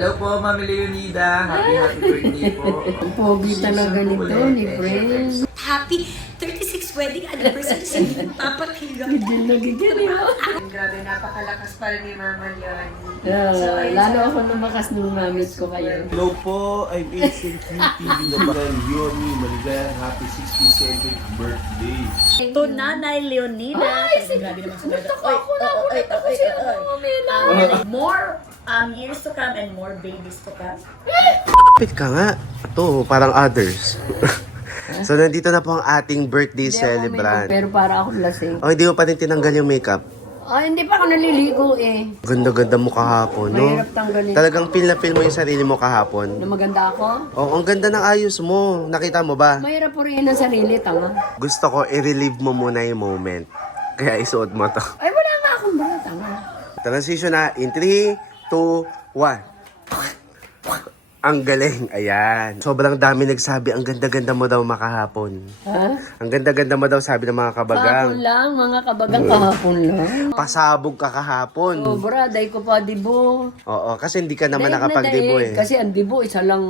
Hello po, Mami Leonida. Happy birthday po. Ang pogi talaga nito ni Prince. Happy 36th wedding anniversary sa Papa Kilo. Gigil na gigil yun. Grabe, napakalakas pa rin ni Mama Leon. Lalo ako lumakas nung mamit ko kayo. Hello po, I'm Asian Cutie Binabakan Yoni. Maligayang happy 67th birthday. Ito, Nanay Leonida. Grabe naman sa Gusto ko ako na ako siya mamela. More years to come and more babies to come. Kapit ka nga. Ito, parang others. So, nandito na po ang ating birthday celebrant. Pero para ako lasing. Oh, hindi mo pa rin tinanggal yung makeup. Hindi pa ako naliligo eh. Ganda-ganda mo kahapon, no? Mahirap tanggalin. Talagang feel na feel mo yung sarili mo kahapon. Na maganda ako? Oh, ang ganda ng ayos mo. Nakita mo ba? Mahirap po rin ang sarili, tanga. Gusto ko i-relieve mo muna yung moment. Kaya isuot mo to. Ay, wala nga akong bra, tanga. Transition na in 3, 2, 1. Ang galing. Ayan. Sobrang dami nagsabi, ang ganda-ganda mo daw makahapon. Ha? Ang ganda-ganda mo daw sabi ng mga kabagang. Kahapon lang, mga kabagang kahapon lang. Pasabog ka kahapon. Oh, bra, day ko pa dibo. Oo, kasi hindi ka naman Daig na nakapag-debo daig. eh. Kasi ang dibo, isa lang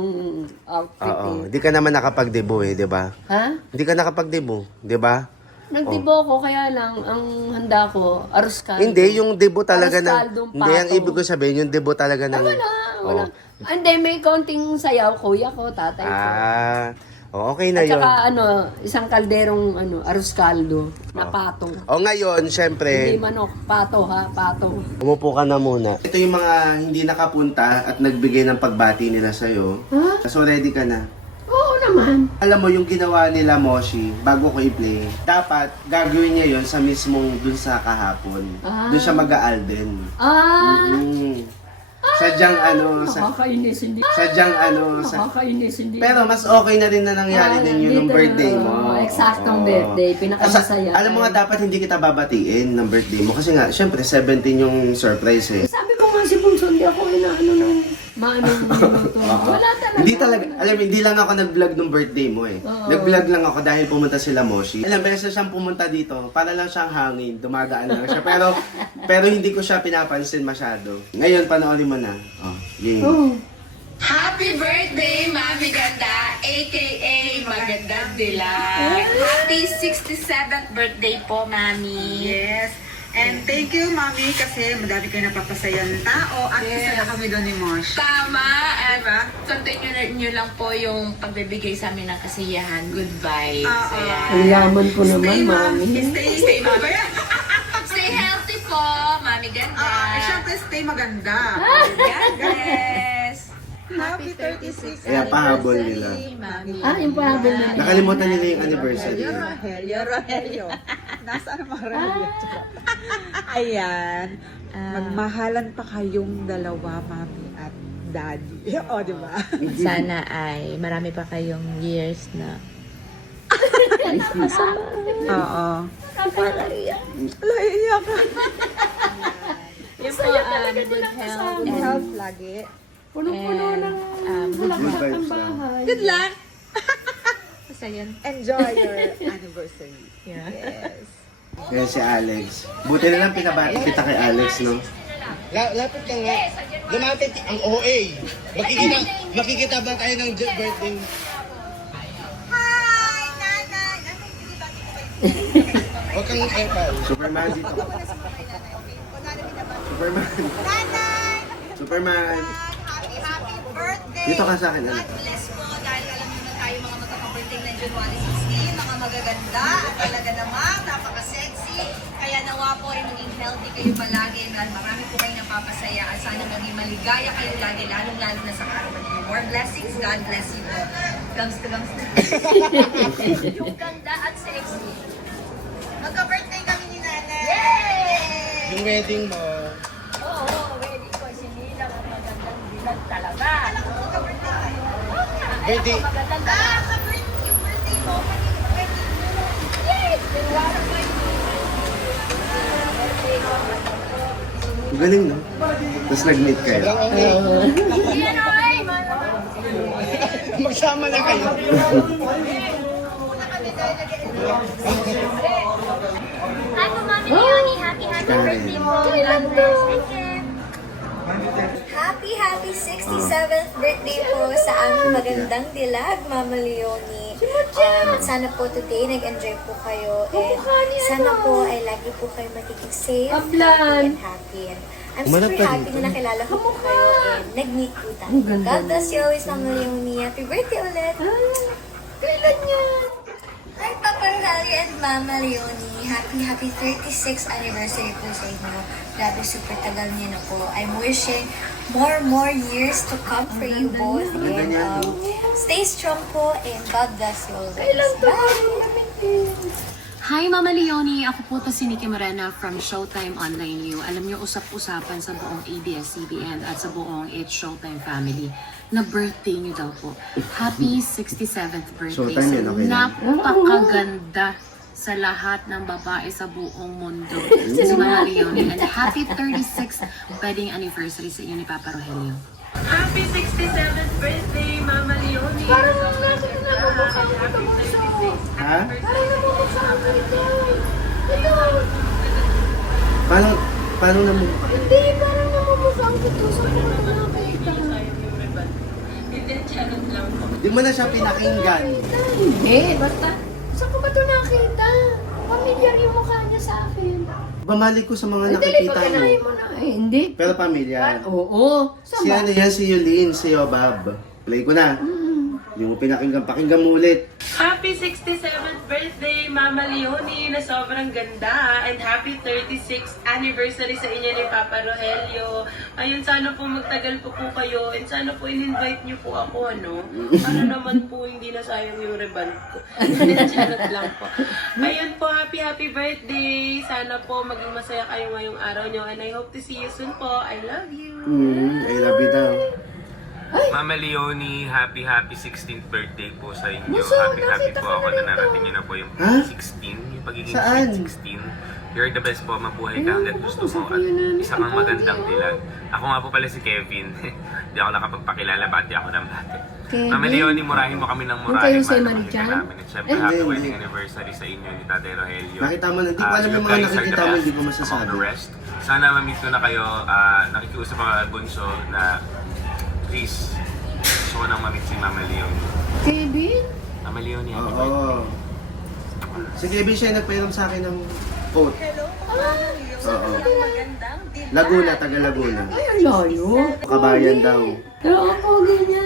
outfit Oo, eh. hindi ka naman nakapag-debo eh, di ba? Ha? Hindi ka nakapag-debo, di ba? Nagdibo ko, kaya lang, ang handa ko, arroz caldo. Hindi, yung debo talaga Arroz na... caldong Hindi, ang pato. ibig ko sabihin, yung debo talaga ng... Wala. Hindi, may konting sayaw, kuya ko, tatay ko. Okay na At yun. saka isang kalderong arroz caldo na pato. O ngayon, Hindi syempre, manok, pato ha, pato. umupo ka na muna. Ito yung mga hindi nakapunta at nagbigay ng pagbati nila sa'yo. Ha? So, ready ka na? Oo naman. Alam mo, yung ginawa nila Moshi, bago ko i-play, dapat gagawin niya yon sa mismong dun sa kahapon. Dun siya mag-aalden. Sadyang Nakakainis, hindi. Nakakainis, hindi. Pero mas okay na rin na nangyari din yun nung dito birthday na, mo. eksaktong Oo. birthday, pinakamasaya. Alam mo nga, dapat hindi kita babatiin ng birthday mo. Kasi nga, syempre, 17 yung surprise eh. Sabi ko nga si Bunso, hindi ako inaano ng maanong minuto. Wala talaga. Hindi talaga, alam mo, hindi lang ako nag-vlog nung birthday mo eh. Oo. Nag-vlog lang ako dahil pumunta sila Moshi. Ilang beses siyang pumunta dito, para lang siyang hangin, dumadaan lang siya. Pero hindi ko siya pinapansin masyado. Ngayon, panoorin mo na. Oh, yun. Oh. Happy birthday, Mami Ganda, a.k.a. Magandang Dilag. Happy 67th birthday po, Mami. Yes. And thank you, Mami, kasi madami kayo napapasayang tao at masaya kami doon ni Mosh. Tama. At continue nyo lang po yung pagbibigay sa amin ng kasiyahan. Good vibes. Ayan. Ang yaman ko naman, Stay, mami. Stay, Mami. Stay healthy po, Mami Ganda. Siyempre, stay maganda. Yes. Happy 36th Kaya pahabol nila. Mami. Yung pahabol na. Nakalimutan nila yung anniversary. Rogelio. Nasaan ang mga Rogelio? Ayan. Magmahalan pa kayong dalawa, Mami at Daddy. O, di ba? Sana ay marami pa kayong years na Oo. Laiyak ka. yung po, good health Good health lagi. Punong-puno ng bulaklak ang bahay. Good luck. Basta yun. Enjoy your anniversary. Yeah. Yes. Kaya si Alex. Buti na lang pinabati kita kay Alex, no? Lapit ka nga. Lumapit ang OA. Makikita ba tayo ng birthday? Huwag kang epal. Superman dito. Superman. Superman. Happy birthday! Dito ka sa akin, God anak. bless po dahil alam niyo na tayo mga magkakabirthday ng January 16, mga magaganda at talaga naman, napaka-sexy. Kaya nawa po ay maging healthy kayo palagi dahil marami po kayo napapasaya at sana maging maligaya kayo lagi, lalong-lalo na sa kaarawan niyo. More blessings, God bless you po. Gangsta. Yung ganda at sexy. Magka-birthday kami ni Nanay! Yay! Yung wedding mo. Oo, wedding ko. Si Nina, ang magandang bilag talaga. Alam ko magka-birthday. Birthday. Magandang ka-birthday. Yung birthday mo, kanina birthday mo. Yes! Tinuwala ko yung birthday ko. Ang galing, no? Tapos nag-meet kayo. Yan ay! Magsama na kayo. Muna kami dahil nag-enjoy. Hi po, Mami Leonie. Happy birthday po. God bless. Thank you. Happy Happy 67th birthday po sa aming magandang dilag, Mama Leonie. Sana po today nag-enjoy po kayo and sana po ay lagi po kayo magiging safe, happy and happy. And I'm super happy na nakilala ko po kayo and nag-meet po tayo. God bless you always, Mama Leonie. Happy birthday ulit! Kailan yan? Hi, Papa Rogelio and Mama Leonie. Happy 36th anniversary po sa inyo. Grabe, super tagal niyo na po. I'm wishing more years to come for you both. And stay strong po and God bless you always. Bye! Hi Mama Leonie! Ako po to si Nikki Morena from Showtime Online U. Alam niyo, usap-usapan sa buong ABS-CBN at sa buong It's Showtime family na birthday niyo daw po. Happy 67th birthday. Showtime yan, okay lang. Napakaganda sa lahat ng babae sa buong mundo. Si Mama Leonie. And happy 36th wedding anniversary sa inyo ni Papa Rogelio. Happy 67th birthday, Mama Leonie! Parang natin na mabukha mo ito mo sa... Ha? Parang namumukha mo ito. Ito. Paano naman? Hindi, parang namumukha mo ito. Saan mo naman nakita? Hindi, charot lang po. Di mo na siya pinakinggan. Hindi, basta. Saan ko ba ito nakita? Pamilyar yung mukha niya sa akin. Bumalik ko sa mga Dali, nakikita pag mo. kinahin mo na. Eh, hindi. Pero pamilya. Oo. Si ano yan, si Yulin, si Yobab. Play ko na. Yung pakinggan mo ulit. Happy 67th birthday, Mama Leonie, na sobrang ganda. And happy 36th anniversary sa inyo ni Papa Rogelio. Ayun, sana po magtagal po kayo. And sana po in-invite niyo po ako, ano? Para naman po hindi na sayang yung reband ko. Charot lang po. Ayun po, happy birthday. Sana po maging masaya kayo ngayong araw nyo. And I hope to see you soon po. I love you. I love you daw. Mama Leonie, happy 16th birthday po sa inyo. Happy po ako na narating niyo na po yung 16, yung pagiging Saan? 16. You're the best po, mabuhay ka hanggat gusto mo at isa kang magandang dilag. Ako nga po pala si Kevin. Hindi ako nakapagpakilala, bati ako ng bati. Mama Leonie, murahin mo kami ng murahin. Sa'yo, Marichan? At syempre, happy wedding anniversary sa inyo ni Tatay Rogelio. Nakita mo na, di ko alam yung mga nakikita mo, hindi ko masasabi. The rest. Sana ma-meet ko na kayo. Nakikiusap ako kay Bunso na please, gusto ko nang mamit si Mama Leonie. Kevin? Mama Leonie, happy birthday. Oo. Si Kevin siya nagpairam sa akin ng quote. Hello, Mama Leonie. Oo. Magandang dilag. Laguna, taga Laguna. Ay, ang layo. Kabayan daw. Oo, pogi niya.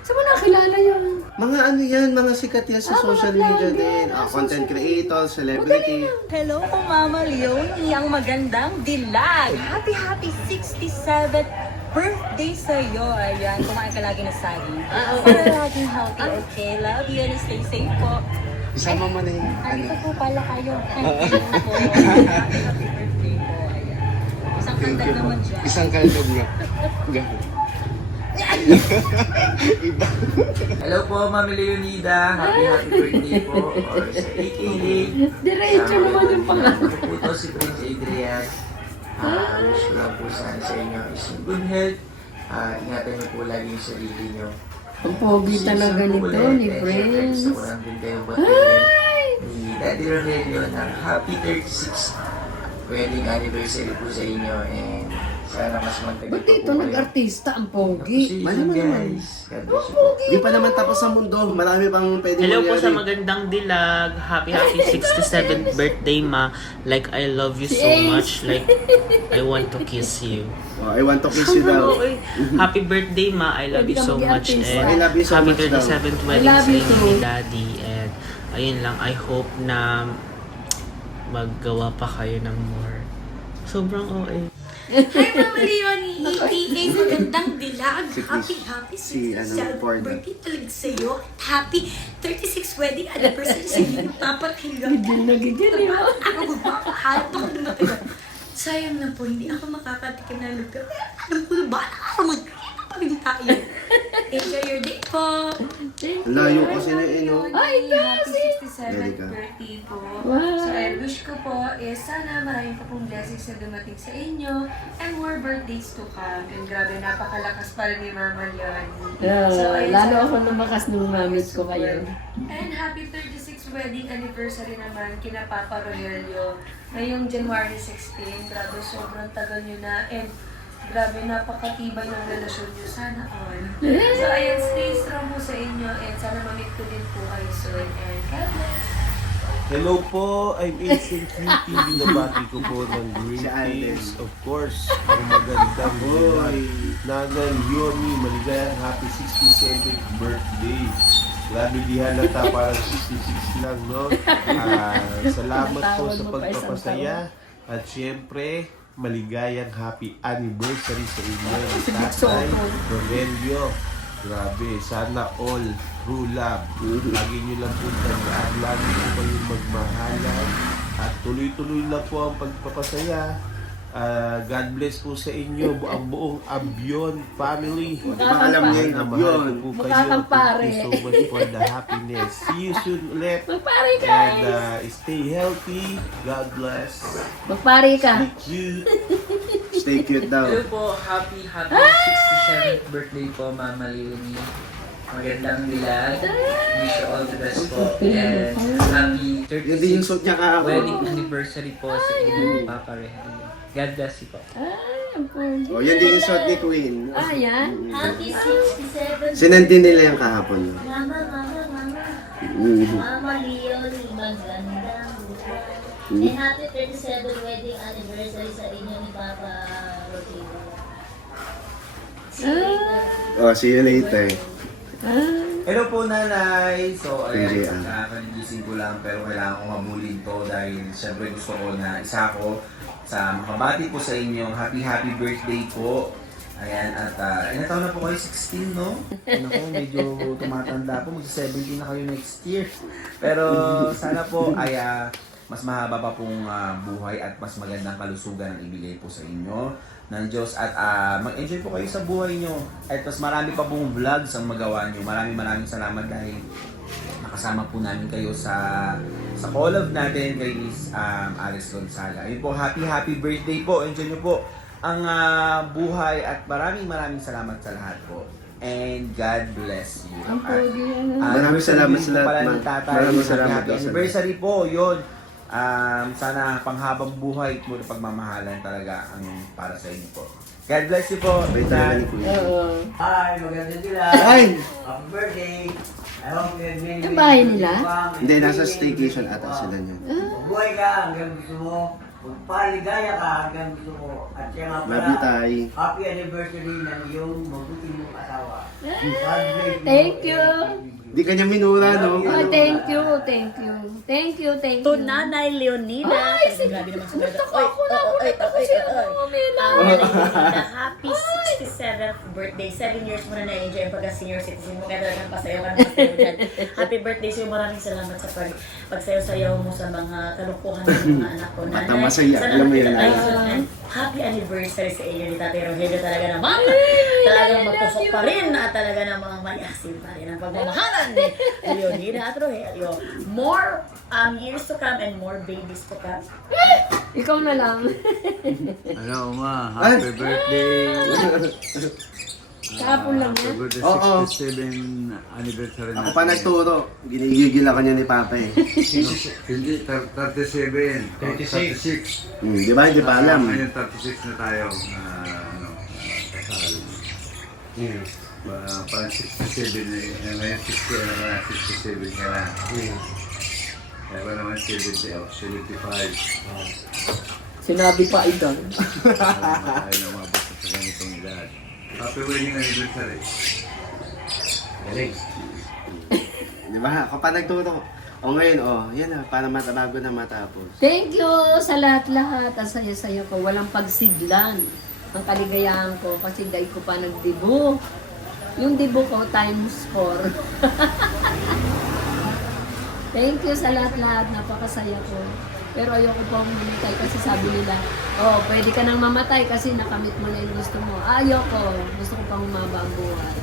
Saan mo nakilala yun? Mga ano yan, mga sikat yan sa social media din. Content creator, celebrity. Hello po, Mama Leonie. Ang magandang dilag. Happy 67th birthday sa'yo. Ayan, kumain ka lagi ng saging. Para laging healthy, okay? Love you and stay safe po. Isama mo na yung ano. Ito po pala kayo. Thank you po. Happy birthday po. Ayan. Isang kandag naman dyan. Isang kaldag nga. Hello po, Mami Leonida. Happy birthday po. Or sa AKA. Diretso naman yung pangalan. Ako po to si Prince Adrian. Wish ko lang po sana sa inyo is in good health. Ingatan niyo po lagi yung sarili niyo. Ang pogi talaga nito ni Prince. Gusto ko lang din kayo batiin ni Daddy Rogelio ng happy 36th wedding anniversary po sa inyo. And sana mas mantagal Ba't dito nag-artista ang pogi? Mali mo naman. God bless you po. Di pa naman tapos ang mundo. Marami pang pwede Hello po sa mangyari. magandang dilag. Happy 67th birthday, Ma. Like, I love you so much. Like, I want to kiss you. Oh, I want to kiss you daw. Okay. Happy birthday, Ma. I love you so much. And I love you so happy much daw. 37th I wedding love sa you inyo too. ni Daddy. And ayun lang, I hope na maggawa pa kayo ng more. Sobrang OA. Hi, Mama Leonie! AKA magandang dilag. Happy si, 67th Porda. birthday talaga sa'yo. Happy 36th wedding anniversary sa inyo. Papa Hilga. Gigil na gigil yun. Ako magpapahalap ako ng matagal. Sayang na po, hindi ako makakatikim na lugar. Alam ko na ba? Magkita pa rin tayo. Enjoy your day po! Layo kasi na Ay, Happy Dali 67th ka. birthday po. Wow. So, I wish ko po is sana marami pa pong blessings na dumating sa inyo and more birthdays to come. And grabe, napakalakas pa rin ni Mama Leonie. ayun, Lalo sana ako po lumakas nung mamit ko kayo. And happy 36th wedding anniversary naman kina Papa Rogelio. Ngayong January 16, grabe sobrang tagal nyo na. And Grabe, napakatibay ng relasyon niyo. Sana all. So, ayan, stay strong po sa inyo and sana mamit ko din po kayo soon. And God bless. Hello po, I'm Asian Cutie. Binabati ko po ng greetings. Of course, ang magandang buhay. Nagan Yoni, maligayang happy 67th birthday. Grabe di halata, parang 66 lang, no? Salamat po sa pagpapasaya. At syempre, maligayang happy anniversary sa inyo ni Tatay Rogelio. Grabe, sana all true love. Lagi nyo lang po tandaan, lagi po kayong magmahalan. At tuloy-tuloy lang po ang pagpapasaya. God bless po sa inyo, ang buong Abyon family. Alam niya yung Abyon. Po kayo. Thank you so much for the happiness. See you soon ulit. Magpare ka. And stay healthy. God bless. Magpare ka. Stay cute. Stay cute daw. Hello po, happy 67th birthday po, Mama Leonie. Magandang dilag. Wish you all the best po. And happy Yun din yung suit niya kahapon. wedding anniversary po sa inyong Papa Rogelio. God bless you po. Oh, yan din yung suit ni Queen. Yan. Happy 67. Sinendin nila yung kahapon. Mama. Mama Leonie, magandang buhay. And happy 37th wedding anniversary sa inyo ni Papa Rogelio. Oh, see you later. Hello po, Nanay! So, PJ, ayan, nakakaligising ko lang pero kailangan kong habulin to dahil syempre gusto ko na isa ko sa makabati po sa inyo. Happy birthday po! Ayan, at ilang taon na po kayo? 16, no? Naku, medyo tumatanda po. Mag-17 na kayo next year. Pero sana po ay mas mahaba pa pong buhay at mas magandang kalusugan ang ibigay po sa inyo ng Diyos at mag-enjoy po kayo sa buhay nyo at mas marami pa pong vlogs ang magawa nyo. Maraming salamat dahil nakasama po namin kayo sa collab natin kay Miss Alex Gonzaga. Ayun po, happy birthday po. Enjoy nyo po ang buhay at maraming salamat sa lahat po. And God bless you. Maraming salamat sa lahat, Maraming maraming salamat happy anniversary po, yun. Sana panghabang buhay mo na pagmamahalan talaga ang para sa inyo po. God bless you po. Hi, magandang dilag. Hi! Happy birthday. I hope you have many Ang bahay nila? Hindi, nasa staycation ata sila niyan. Buhay ka hanggang gusto mo. Magpaligaya ka hanggang gusto mo. At siya nga Love you, pala, Tay. happy anniversary ng iyong mabuti mong asawa. God bless you. Thank you. Di kanya minura, no? Thank you. To Nanay Leonida. Ay, Grabe naman sa Gusto ko ako siya Leonida, happy 67th birthday. 7 years mo na na-enjoy ang pagka-senior citizen mo. Kaya talagang pasayaw ka na pasayaw dyan. Happy birthday sa'yo. Maraming salamat sa pagsayaw-sayaw mo sa mga kalukuhan ng mga anak ko. Batang masaya, alam mo yun, Nay. Happy anniversary sa inyo ni Tatay Rogelio. Talaga naman. Talagang magtusok pa rin at talaga namang may asin pa rin ang pagmamahalan ni Leonida at Rogelio. More years to come and more babies to come. Ikaw na lang. Hello, Ma. Happy birthday. Kahapon lang yan. Happy birthday, Oo. 67 anniversary Ako pa nagturo. Ginigigil ako niya ni Papa eh. Hindi, 37. 36. Di ba? Hindi pa alam. Ngayon 36 na tayo. Kasal. Parang 67 na. Ngayon 67 ka na. Kaya ba naman 70 o 75. Sinabi pa ito. Ayaw na umabot sa ganitong edad. Happy wedding anniversary. Galing. Di ba? Ako pa nagturo. O ngayon, yan na. Para bago na matapos. Thank you sa lahat-lahat. Ang saya-saya ko. Walang pagsidlan. Ang kaligayahan ko kasi dahil ko pa nagdibo. Yung dibo ko times 4. Thank you sa lahat-lahat. Napakasaya ko. Pero ayoko pang mamatay kasi sabi nila, pwede ka nang mamatay kasi nakamit mo na yung gusto mo. Ayoko. Gusto ko pang humaba ang buhay.